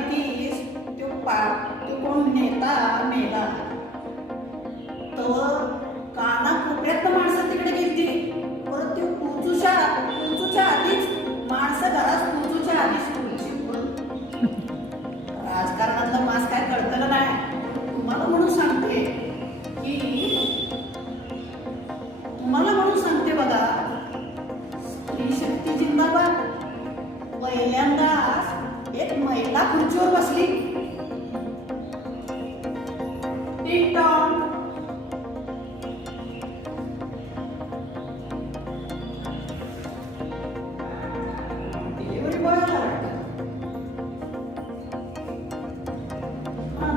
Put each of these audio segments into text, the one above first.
भीतीस तो कोण नेता मेला. तर काना कोपऱ्यात माणसं तिकडे गेलती. परत ते पोचूच्या आधीच माणसं घरात पोचूच्या आधीच राजकारणातलं मास काय कळतलं नाही. तुम्हाला म्हणून सांगते बघा, स्त्री शक्ती जिंदाबाद. पहिल्यांदाच एक महिला खुर्चीवर बसली. टिकटॉक डिलिव्हरी बॉय आला.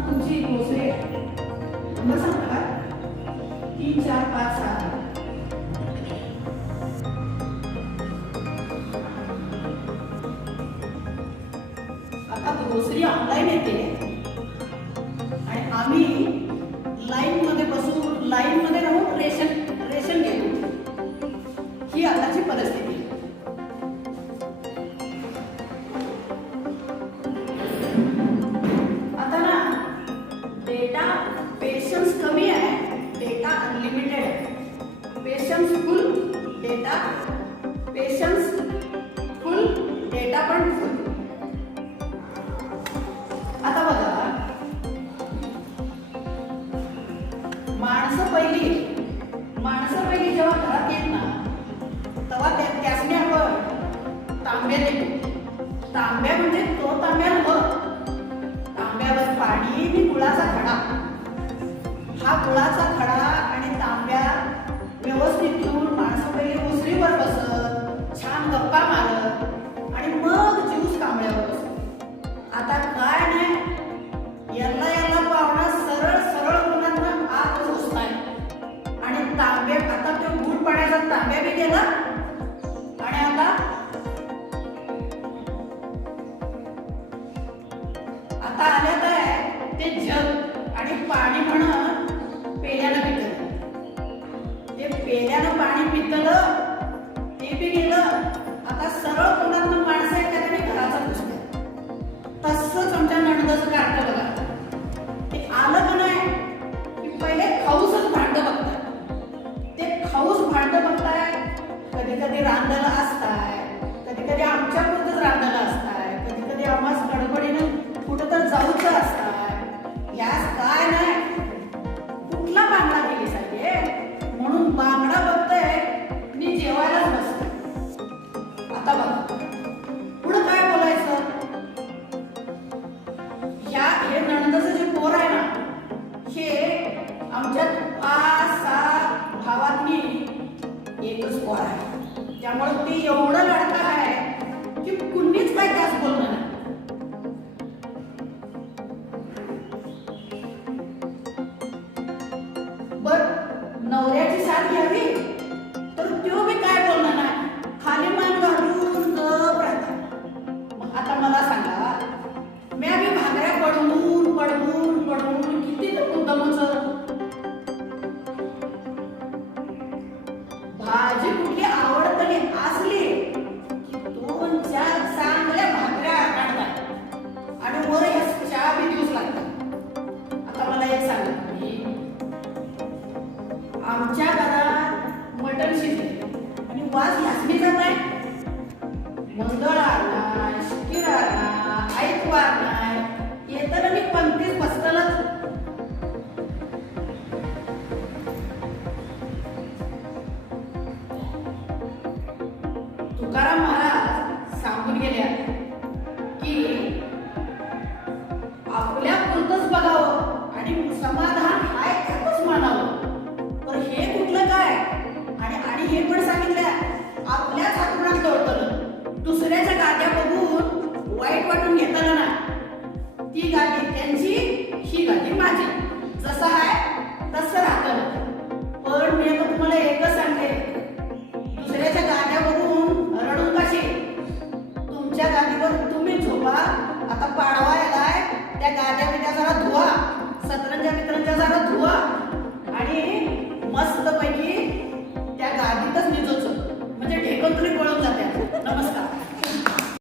तुमची दुसरे नंबर सांगा का? 3 4 5 6. आता ग्रोसरी ऑनलाईन येते आणि आम्ही लाईन मध्ये राहून रेशन घेतो. ही आताची परिस्थिती. आता ना डेटा पेशन्स कमी आहे, डेटा अनलिमिटेड आहे. पेशन्स फुल, डेटा पण फुल. आता बघा, माणसं पहिली जेव्हा घरात येत ना, तेव्हा त्यासने आपण तांब्या देतो. तांब्या म्हणजे तो तांब्या नव्हतं. तांब्यावर पाणी आणि गुळाचा खडा. हा गुळाचा खडा आणि तांब्या व्यवस्थित ठेवून माणसं पहिली उसरीवर बसत, छान गप्पा मारत आणि मग ज्यूस तांब्यावर बसत. आता काय नाही, याला पाहुणा सरळ गुणांना आत घुसताय आणि तांब्या, आता तो गुड पाण्याचा तांब्या बी गेला आणि आता आल्यात आहे ते जग आणि पाणी म्हणून पेल्यानं पितलं. ते पेल्यानं पाणी पितलं, ते बी गेलं. आता सरळ गुणांना माणसं एखाद्याने घराचा घुसतात. तसंच आमच्या नणंदाचं कार्ट बघा. ते आलं का नाही की पहिले खाऊसच भांड बघताय. ते खाऊस भांड बघताय. कधी रांधायला असताय, कधी आमच्या पुरतच रांधायला असताय, कधी आम्हाला गडबडीनं कुठं तर जाऊचं असताय. यास काय नाही, कुठला बांगडा गेली सारखे म्हणून बांगडा बघताय आणि जेवायलाच बसतोय. आता बघा पुढं काय बोलायचं. हे नणंदाचं जे पोर आहे ना, हे आमच्यात 5 6 भावातनी एकच पोर आहे. त्यामुळे ते एवढं लढका आहे की कुणीच काय त्यास बोलणार नाही. बर नवऱ्याची साथ घ्यावी तर तो बी काय बोलणार नाही, खाली मान घालून गप राहतात. मग आता मला सांगा, मी आम्ही भाकऱ्या पडवून किती तर मुद्दामच भाजी कुठली आवडतली असली की 2 4 चांगल्या भाकऱ्या काढतात आणि वर या चहा बी दिवस लागतात. आता मला एक सांगा, आमच्या घरात मटण शिजले आणि वास ह्यासनी जात आहे. मंगळवार नाही, शुक्रवार नाही, ऐतवार नाही, येताना मी पंक्तीत बसतानाच. तुकाराम महाराज सांगून गेले की आपल्या पुरतच बघावं आणि समाधान हाय त्यातच मानावं. तर हे कुठलं काय, आणि हे पण सांगितलं आपल्याच हातून दौडतं. दुसऱ्याच्या गाद्या बघून वाईट वाटून घेताना ना, ती गादी त्यांची, ही गादी माझी. जसं आहे तसं राहतं. पण मी आता तुम्हाला एकच